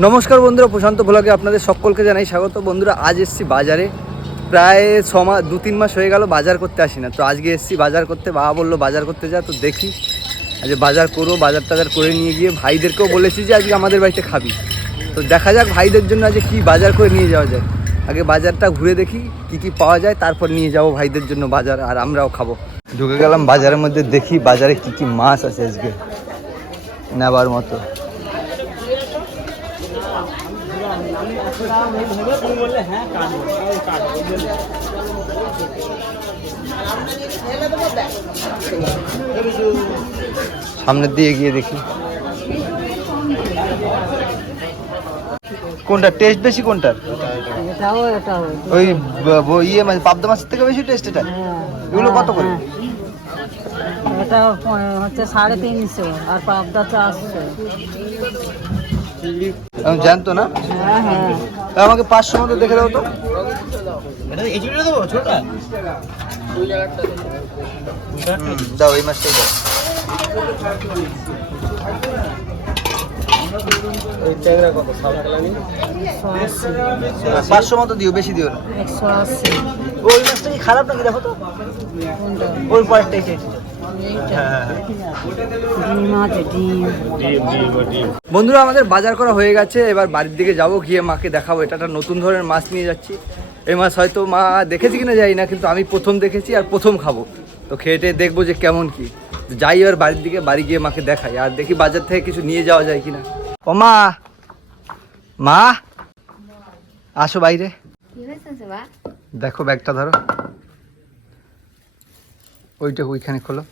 নমস্কার বন্ধুরা, প্রশান্ত ভোলাকে আপনাদের সকলকে জানাই স্বাগত। বন্ধুরা, আজ এসছি বাজারে। প্রায় ছ মাস দু তিন মাস হয়ে গেল বাজার করতে আসি না। তো আজকে এসছি বাজার করতে। বাবা বলল, বাজার করতে যা, তো দেখি। আজ বাজার করো, বাজার টাজার করে নিয়ে গিয়ে ভাইদেরকেও বলেছি যে আজকে আমাদের বাড়িতে খাবি। তো দেখা যাক ভাইদের জন্য আজকে কী বাজার করে নিয়ে যাওয়া যায়। আগে বাজারটা ঘুরে দেখি, কি কি পাওয়া যায়, তারপর নিয়ে যাব ভাইদের জন্য বাজার, আর আমরাও খাব। ঢুকে গেলাম বাজারের মধ্যে, দেখি বাজারে কি কি মাছ আছে আজকে, নেবার মতো। সামনের দিয়ে গিয়ে দেখি। কোনটা? টেস্ট বেশি কোনটার ওই ইয়ে মানে পাবদা মাছের থেকে বেশি টেস্ট এটা? এগুলো কত করে? এটা হচ্ছে সাড়ে তিনশো, আর পাবদা চারশো আমি জানতো না? তা আমাকে পাঁচশো মতো দেখে দাও তো। দাও এই মাছটাই দাও। পাঁচশো মতো দিও বেশি দিও না। ওই মাছটা কি খারাপ নাকি দেখো তো? ওই পরেরটাই চাইছি বন্ধুরা, আমাদের বাজার করা হয়ে গেছে। এবার বাড়ির দিকে যাব, গিয়ে মাকে দেখাবো। এটা একটা নতুন ধরনের মাছ নিয়ে যাচ্ছি। এই মাছ হয়তো মা দেখেছি কিনা যাই না, কিন্তু আমি প্রথম দেখেছি আর প্রথম খাব। তো খেয়ে দেখব যে কেমন কি। যাই এবার বাড়ির দিকে, বাড়ি গিয়ে মাকে দেখাই। আর দেখি বাজার থেকে কিছু নিয়ে যাওয়া যায় কিনা। ও মা! মা! আসো বাইরে। দেখো ব্যাগটা ধরো। ওইটা ওইখানে খোলো।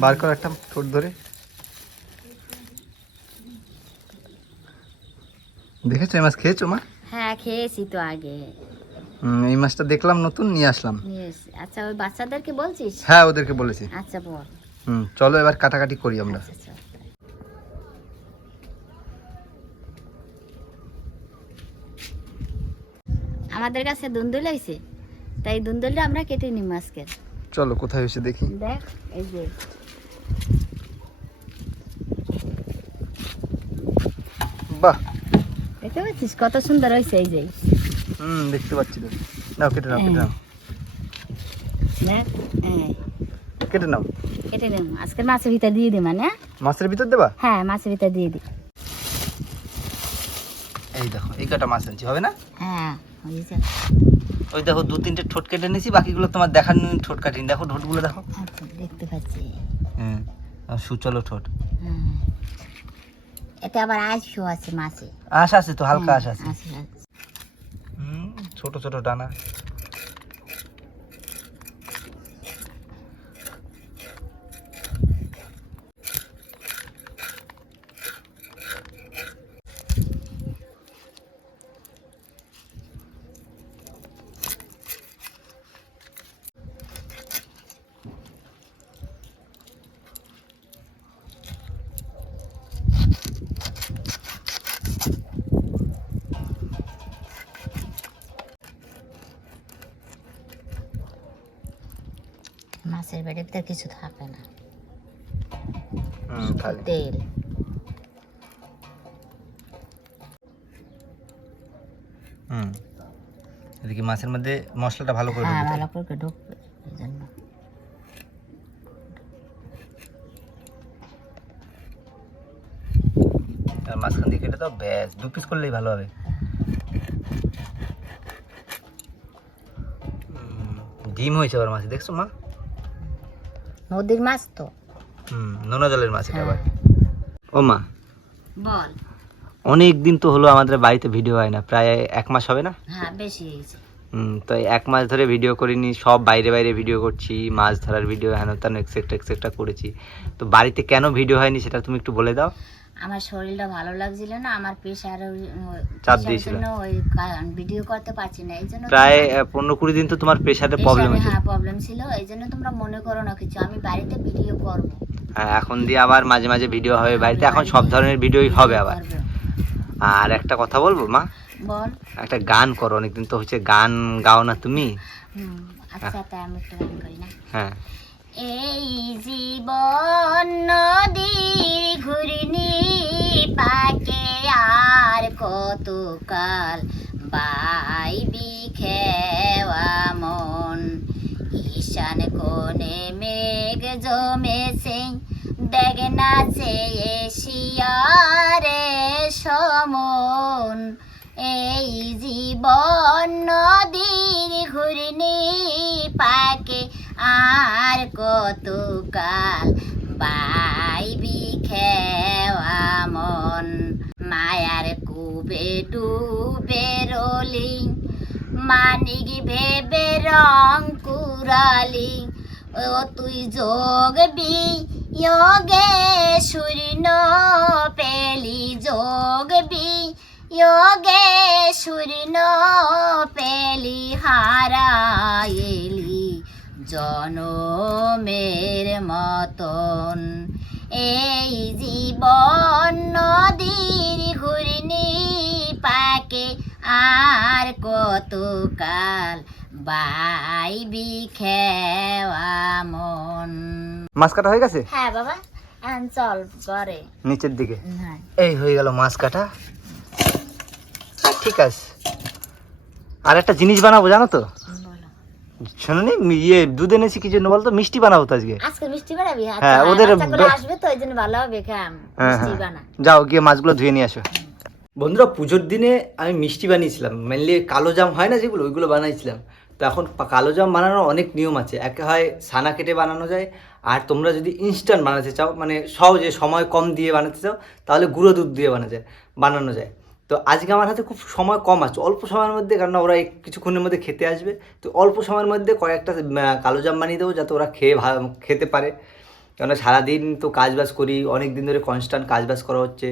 বার কর একটা ঠোঁট ধরে। দেখেছ এই মাছ খেয়েছো মা? হ্যাঁ খেয়েছি তো আগে। এই মাছটা দেখলাম নতুন নিয়ে আসলাম। আচ্ছা ওই বাচ্চাদেরকে বলছিস? হ্যাঁ ওদেরকে বলেছি। আচ্ছা বল। হুম চলো এবার কাটাকাটি করি আমরা। আচ্ছা আমাদের কাছে দুন্দুল হয়েছে তাই দুন্দুলটা আমরা কেটে নিই আজকে চলো কোথায় হয়েছে দেখি। দেখ এই যে। বাহ। দেখতে পাচ্ছিস কত সুন্দর হয়েছে এই যে। হুম দেখতে পাচ্ছি তো। নাও কেটে নাও কেটে নাও। হ্যাঁ। কেটে নাও। কেটে নেব। আজকে মাছের ভিতরে দিয়ে দিই মানে মাছের ভিতর দেবা? হ্যাঁ মাছের ভিতরে দিয়ে দিই এই দেখো এই কটা মাছ আনছি হবে না? হ্যাঁ ওই দেখো দু তিনটে ঠোঁট কেটে নিয়েছি বাকিগুলো তোমার দেখার ঠোঁট কাটিনি। দেখো ঠোঁটগুলো দেখো। আচ্ছা দেখতে পাচ্ছি। হ্যাঁ আর সুচলো ঠোঁট। হ্যাঁ। এতে আবার আশু আছে মাছে আশ আছে তো হালকা আশ আছে। ছোট ছোট ডানা। মাছের পেটের ভিতরে কিছু থাকে না হুম খালি তেল হুম এদিকে মাছের মধ্যে মশলাটা ভালো করে হ্যাঁ ঢুকবে ভালো করে ঢুকবে এই জন্য আর মাঝখান দিয়ে কেটে দাও ব্যাস দু পিস করলেই ভালো হবে। ডিম হয়েছে আবার মাছ দেখছ মা? নদীর মাছ তো। হুম নোনা জলের মাছ এটা আবার। ও মা। বল। অনেক দিন তো হলো আমাদের বাড়িতে ভিডিও হয় না প্রায় এক মাস হবে না? হ্যাঁ বেশি হয়েছে। হুম তো এক মাস ধরে ভিডিও করিনি সব বাইরে বাইরে ভিডিও করছি মাছ ধরার ভিডিও হেন তেন এক্সেট্রা এক্সেট্রা করেছি। তো বাড়িতে কেন ভিডিও হয়নি সেটা তুমি একটু বলে দাও। আমার শরীরটা ভালো লাগছিল না আমার প্রেশার চাপ দিয়েছিল। ওই ভিডিও করতে পারছি না এই জন্য প্রায় পনেরো কুড়ি দিন তো তোমার প্রেশারে প্রবলেম pressure-এ, হ্যাঁ প্রবলেম ছিল এই জন্য তোমরা মনে করো না কিছু আমি বাড়িতে ভিডিও করব। হ্যাঁ এখন দিয়ে আবার মাঝে মাঝে ভিডিও হবে বাড়িতে এখন সব ধরনের ভিডিওই হবে আবার। আর একটা কথা বলব মা? বল। একটা গান করো অনেকদিন তো হচ্ছে গান গাও না তুমি। আচ্ছা তাই আমি একটু গান করি না। হ্যাঁ। এই জীবন নদীর ঘুরনি পাকে আর কতকাল বাইবি খেওয়া মন, ঈশান কোণে মেঘ জমেছে দেখ নাচে এশিয়ারে সমন। এই জীবন নদীর ঘুরনি পাকে আর কতকাল বাইবি খেওয়া মন? মায়ার কুবে ডুবে রলি, মানিক ভেবে রং কুরালি ও তুই যোগবি, যোগে শূন্য পেলি যোগবি, যোগে শূন্য পেলি হারাইলি। জনমের মতন। এই জীবন নদীর ঘূর্ণি পাকে আর কতকাল বাইবি খেওয়া মন। মাছ কাটা হয়ে গেছে? হ্যাঁ বাবা চল করে নিচের দিকে। হ্যাঁ। এই হয়ে গেল মাছ কাটা। ঠিক আছে। আর একটা জিনিস বানাবো জানো তো? বলো শোনো নি ইয়ে দুধ এনেছি কি জন্য বলতো? মিষ্টি বানাবো তো আজকে। আজকে মিষ্টি বানাবি? হ্যাঁ, আচ্ছা, ওদের আসবে তো ওই জন্য ভালো হবে খাম। হ্যাঁ মিষ্টি হ্যাঁ। বানা। যাও গিয়ে মাছগুলো ধুয়ে নিয়ে আসো। বন্ধুরা পুজোর দিনে আমি মিষ্টি বানিয়েছিলাম। মেনলি কালো জাম হয় না যেগুলো ওইগুলো বানাইছিলাম। তো এখন কালো জাম বানানোর অনেক নিয়ম আছে। এক হয় সানা কেটে বানানো যায় আর তোমরা যদি ইনস্ট্যান্ট বানাতে চাও মানে সহজে সময় কম দিয়ে বানাতে চাও তাহলে গুঁড়ো দুধ দিয়ে বানা যায় বানানো যায়। তো আজকে আমার হাতে খুব সময় কম আছে। অল্প সময়ের মধ্যে কারণ ওরা কিছুক্ষণের মধ্যে খেতে আসবে। তো অল্প সময়ের মধ্যে কয়েকটা কালো জাম বানিয়ে দেবো যাতে ওরা খেয়ে খেতে পারে। কেননা সারাদিন তো কাজবাজ করি অনেক দিন ধরে কনস্ট্যান্ট কাজবাজ করা হচ্ছে।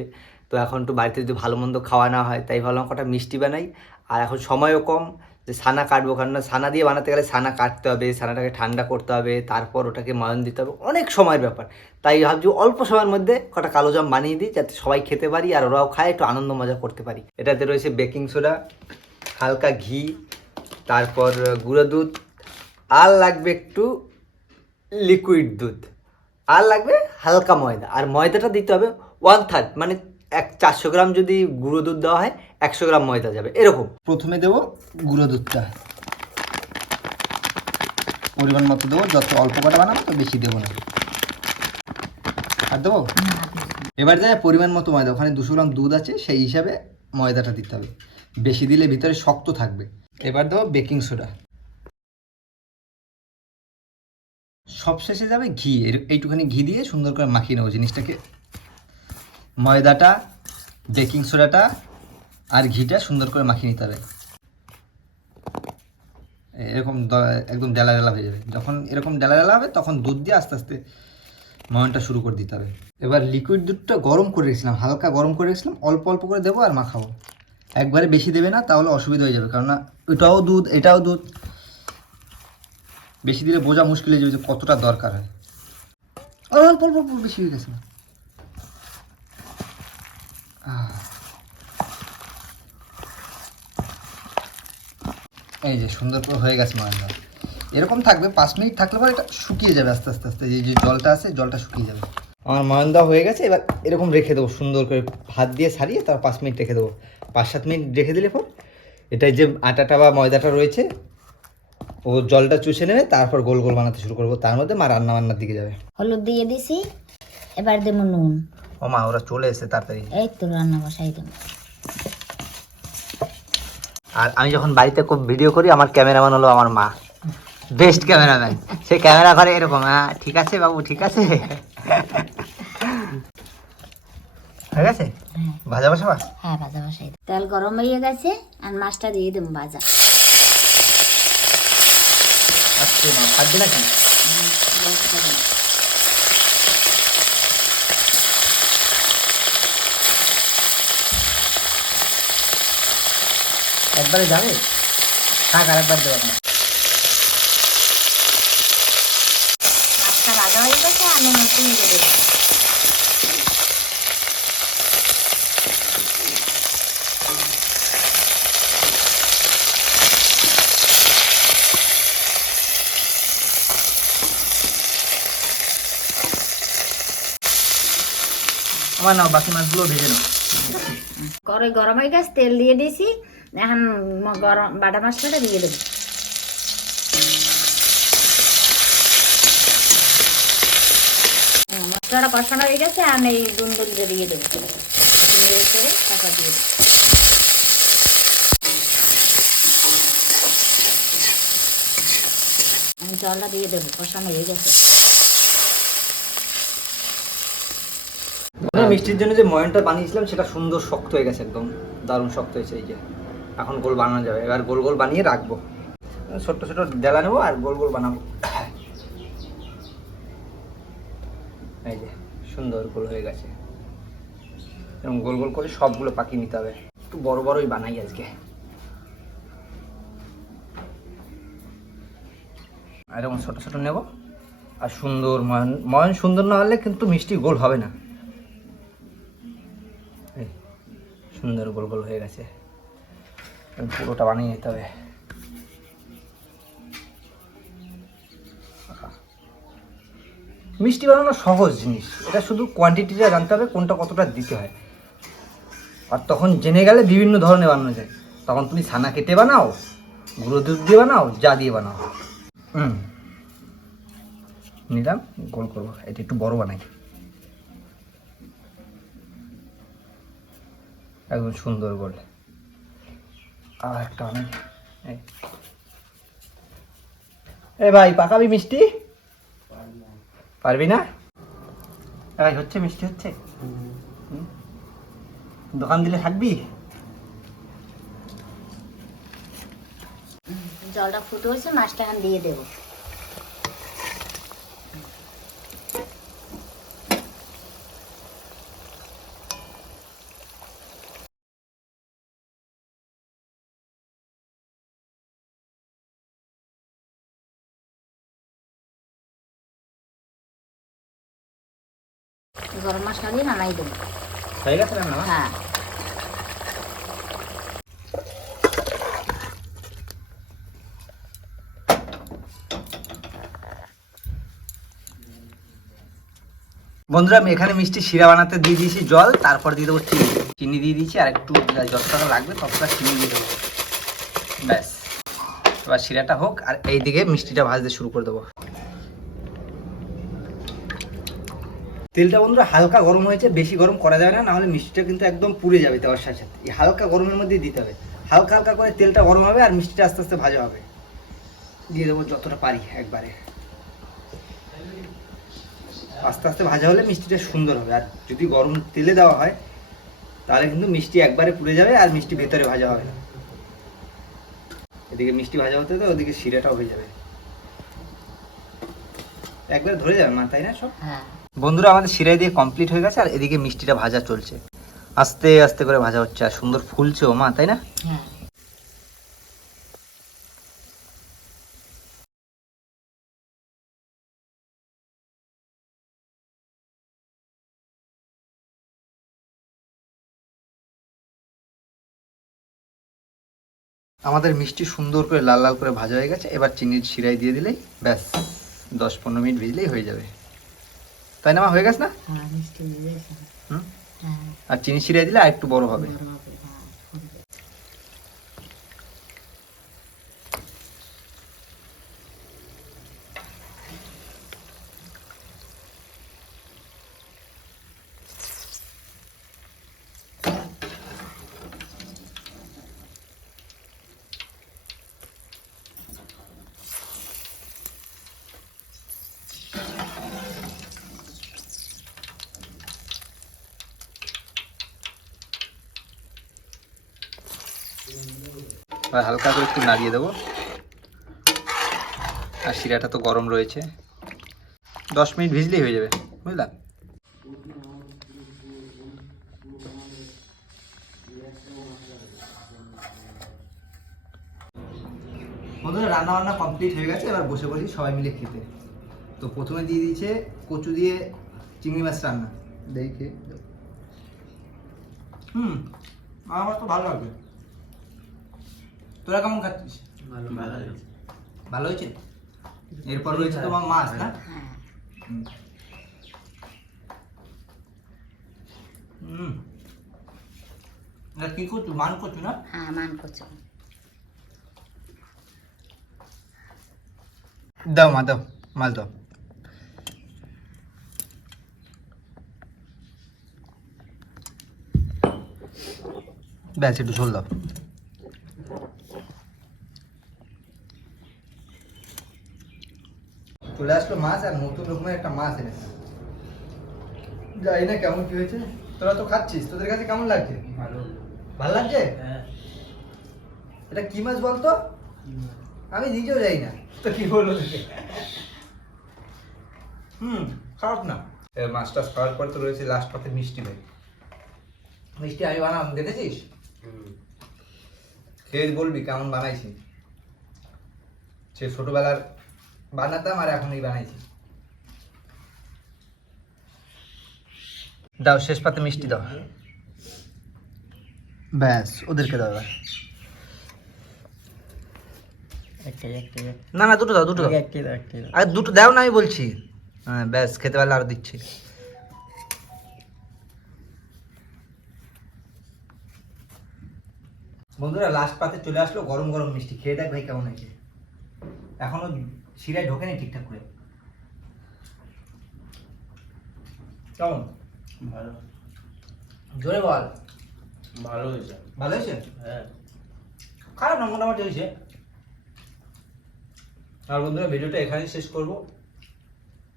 তো এখন একটু বাড়িতে যদি ভালো মন্দ খাওয়া না হয়, তাই ভাবলাম কটা মিষ্টি বানাই। আর এখন সময়ও কম। যে ছানা কাটবো কারণ না ছানা দিয়ে বানাতে গেলে ছানা কাটতে হবে, ছানাটাকে ঠান্ডা করতে হবে, তারপর ওটাকে ময়ন দিতে হবে, অনেক সময়ের ব্যাপার। তাই ভাবছি অল্প সময়ের মধ্যে কটা কালো জাম বানিয়ে দিই, যাতে সবাই খেতে পারি আর ওরাও খায়, একটু আনন্দ মজা করতে পারি। এটাতে রয়েছে বেকিং সোডা, হালকা ঘি, তারপর গুঁড়ো দুধ, আর লাগবে একটু লিকুইড দুধ। আর লাগবে হালকা ময়দা। আর ময়দাটা দিতে হবে ওয়ান থার্ড মানে এক চারশো গ্রাম যদি গুঁড়ো দুধ দেওয়া হয় একশো গ্রাম ময়দা যাবে, এরকম। প্রথমে দেবো গুঁড়ো দুধটা। পরিমাণ মতো দেবো, যত অল্প কটা বানাবো তো বেশি দেবো না। আর দেবো? এবার দেয় পরিমাণ মতো ময়দা, ওখানে দুশো গ্রাম দুধ আছে, সেই হিসাবে ময়দাটা দিতে হবে। বেশি দিলে ভিতরে শক্ত থাকবে। এবার দেবো বেকিং সোডা। সবশেষে যাবে ঘি এইটুখানি ঘি দিয়ে সুন্দর করে মাখিয়ে নেব জিনিসটাকে। ময়দাটা, বেকিং সোডাটা আর ঘিটা সুন্দর করে মাখিয়ে নিতে হবে। এরকম একদম ডেলা ডেলা হয়ে যাবে। যখন এরকম ডেলা ডেলা হবে, তখন দুধ দিয়ে আস্তে আস্তে ময়নটা শুরু করে দিতে হবে। এবার লিকুইড দুধটা গরম করে রেখেছিলাম, হালকা গরম করে রেখেছিলাম, অল্প অল্প করে দেবো আর মাখাবো। একবারে বেশি দেবে না, তাহলে অসুবিধা হয়ে যাবে কারণ না এটাও দুধ এটাও দুধ। বেশি দিলে বোঝা মুশকিল হয়ে যাবে যে কতটা দরকার হয়। অল্প অল্প অল্প বেশি হয়ে গেছে না আহ। এই যে সুন্দর করে হয়ে গেছে ময়দা এরকম থাকবে পাঁচ মিনিট থাকলে পরে এটা শুকিয়ে যাবে আস্তে আস্তে আস্তে। এই যে জলটা আছে জলটা শুকিয়ে যাবে। আমার ময়দা হয়ে গেছে এবার এরকম রেখে দেবো সুন্দর করে হাত দিয়ে সারিয়ে তারপর পাঁচ মিনিট রেখে দেবো। পাঁচ সাত মিনিট রেখে দিলে পর এটাই যে আটাটা বা ময়দাটা রয়েছে ও জলটা চুষে নেবে তারপর গোল গোল বানাতে শুরু করব। তার মধ্যে মা রান্না বান্নার দিকে যাবে। হলুদ দিয়ে দিছি এবার দেবো নুন। ও মা ওরা চলে এসে তাড়াতাড়ি। এই তো রান্না বসাই দেবো। আর আমি যখন বাড়িতে খুব ভিডিও করি আমার ক্যামেরাম্যান হলো আমার মা। বেস্ট ক্যামেরাম্যান সে ক্যামেরা করে এরকম হ্যাঁ ঠিক আছে বাবু ঠিক আছে। হয়ে গেছে? হ্যাঁ। ভাজা বসাবা? হ্যাঁ ভাজা বসাই তেল গরম হয়ে গেছে আর মাছটা দিয়ে দেবো ভাজা। আচ্ছা একবারে যাবে? থাক আর একবার দেবো না আমার নাও বাকি মাছগুলো ভেজে নাও। গরম হয়ে গেছে তেল দিয়ে দিয়েছি। এখন গরম বাটা মশলাটা দিয়ে দেবো। মশলাটা কষানো হয়ে গেছে, আমি এই দুন্দুলিটা দিয়ে দিয়ে করে আমি জলটা দিয়ে দেবো, কষানো হয়ে গেছে। মিষ্টির জন্য যে ময়নটা বানিয়েছিলাম, সেটা সুন্দর শক্ত হয়ে গেছে, একদম দারুণ শক্ত হয়েছে, এই যে। এখন গোল বানানো যাবে। এবার গোল গোল বানিয়ে রাখব। ছোট্ট ছোট ডেলা নেব আর গোল গোল বানাবো। এই যে, সুন্দর গোল হয়ে গেছে। এরকম গোল গোল করে সবগুলো পাকিয়ে নিতে হবে। একটু বড় বড়ই বানাই আজকে। এরকম ছোট ছোট নেব। আর সুন্দর ময়ন ময়ন সুন্দর না হলে কিন্তু মিষ্টি গোল হবে না। সুন্দর গোল গোল হয়ে গেছে। পুরোটা বানিয়ে নিতে হবে। মিষ্টি বানানো সহজ জিনিস। এটা শুধু কোয়ান্টিটিটা জানতে হবে, কোনটা কতটা দিতে হয়। আর তখন জেনে গেলে বিভিন্ন ধরনের বানানো যায়। তখন তুমি ছানা কেটে বানাও, গুঁড়ো দুধ দিয়ে বানাও, যা দিয়ে বানাও। হুম। নিলাম, গোল করব। এটা একটু বড় বানাই। একদম সুন্দর গোল। আর একটা এ ভাই, পাকাবি মিষ্টি? পারবি না? ভাই হচ্ছে মিষ্টি, হচ্ছে। দোকান দিলে থাকবি? জলটা ফুটে হয়েছে, মাছটা এখন দিয়ে দেবো। গরম মশলা দিয়ে নামাই দেবো। হয়ে গেছে হ্যাঁ। বন্ধুরা আমি এখানে মিষ্টি শিরা বানাতে দিয়ে দিয়েছি জল তারপর দিয়ে দেবো চিনি। চিনি দিয়ে দিয়েছি আর একটু যতটা লাগবে ততটা চিনি দিয়ে দেবো। ব্যাস এবার শিরাটা হোক আর এইদিকে মিষ্টিটা ভাজতে শুরু করে দেবো। তেলটা বন্ধুরা হালকা গরম হয়েছে, বেশি গরম করা যাবে না, নাহলে মিষ্টিটা কিন্তু একদম পুড়ে যাবে দেওয়ার সাথে সাথে। এই হালকা গরমের মধ্যে দিতে হবে। হালকা হালকা করে তেলটা গরম হবে আর মিষ্টিটা আস্তে আস্তে ভাজা হবে। দিয়ে দেবো যতটা পারি একবারে। আস্তে আস্তে ভাজা হলে মিষ্টিটা সুন্দর হবে। আর যদি গরম তেলে দেওয়া হয়, তাহলে কিন্তু মিষ্টি একবারে পুড়ে যাবে আর মিষ্টি ভেতরে ভাজা হবে না। এদিকে মিষ্টি ভাজা হতে হতে ওদিকে শিরাটাও হয়ে যাবে। একবারে ধরে যাবে মা, তাই না সব? হ্যাঁ। বন্ধুরা আমাদের শিরাই দিয়ে কমপ্লিট হয়ে গেছে আর এদিকে মিষ্টিটা ভাজা চলছে। আস্তে আস্তে করে ভাজা হচ্ছে আর সুন্দর ফুলছেও মা তাই না? হ্যাঁ। আমাদের মিষ্টি সুন্দর করে লাল লাল করে ভাজা হয়ে গেছে এবার চিনির শিরাই দিয়ে দিলেই ব্যাস দশ পনেরো মিনিট ভিজলেই হয়ে যাবে। তাই না মা? হয়ে গেছে না? হ্যাঁ হ্যাঁ আর চিনি ছিঁড়ে দিলে আর একটু বড় হবে। আর হালকা করে একটু নাড়িয়ে দেবো। আর শিরাটা তো গরম রয়েছে। দশ মিনিট ভিজলেই হয়ে যাবে, বুঝলা? বন্ধুরা রান্না বান্না কমপ্লিট হয়ে গেছে, এবার বসে বসি সবাই মিলে খেতে। তো প্রথমে দিয়ে দিয়েছে কচু দিয়ে চিংড়ি মাছ রান্না। দেখে, হুম, আমার তো ভালো লাগবে তোরা কেমন খাচ্ছিস? ভালো হয়েছে। এরপর রয়েছে তোমার মাছ না? হ্যাঁ। হুম। কি করছ? মান করছ না? হ্যাঁ মান করছ। দাও মা দাও মাল দাও। ব্যাস একটু ঝোল দাও চলে আসলো মাছ আর নতুন রকমের একটা মাছ এনেছে। জানি না কেমন কি হয়েছে? তোরা তো খাচ্ছিস তোদের কাছে কেমন লাগছে? ভালো। ভালো লাগছে? হ্যাঁ। এটা কি মাছ বলতো? আমি নিজেও যাই না। তো কি বলব হুম খারাপ না। এবার মাছটা খাওয়ার পর তো রয়েছে লাস্ট পাতে মিষ্টি ভাই। মিষ্টি আমি বানাম দেখেছিস? খেয়ে বলবি কেমন বানাইছি। সে ছোটবেলার বানাতাম আর এখনই বানাইছি। দাও শেষ পাতে মিষ্টি দাও। ব্যাস ওদেরকে দাও না না দুটো দাও দুটো দাও। আরে দুটো দাও না আমি বলছি। হ্যাঁ ব্যাস খেতে পারলে আরও দিচ্ছি। বন্ধুরা লাস্ট পাতে চলে আসলো গরম গরম মিষ্টি। খেয়ে দেখ ভাই কেমন হয়েছে। এখনও শিরায় ঢোকেনি ঠিকঠাক করে? কেমন? ভালো। জোরে বল। ভালো হয়েছে। ভালো হয়েছে? হ্যাঁ। খারাপ না মোটামুটি হয়েছে। আর বন্ধুরা ভিডিওটা এখানেই শেষ করব।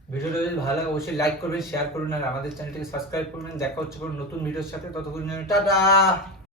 ভিডিওটা যদি ভালো লাগে অবশ্যই লাইক করবেন শেয়ার করবেন আর আমাদের চ্যানেলটিকে সাবস্ক্রাইব করবেন। দেখা হচ্ছে কোনো নতুন ভিডিওর সাথে। ততক্ষণ টাটা!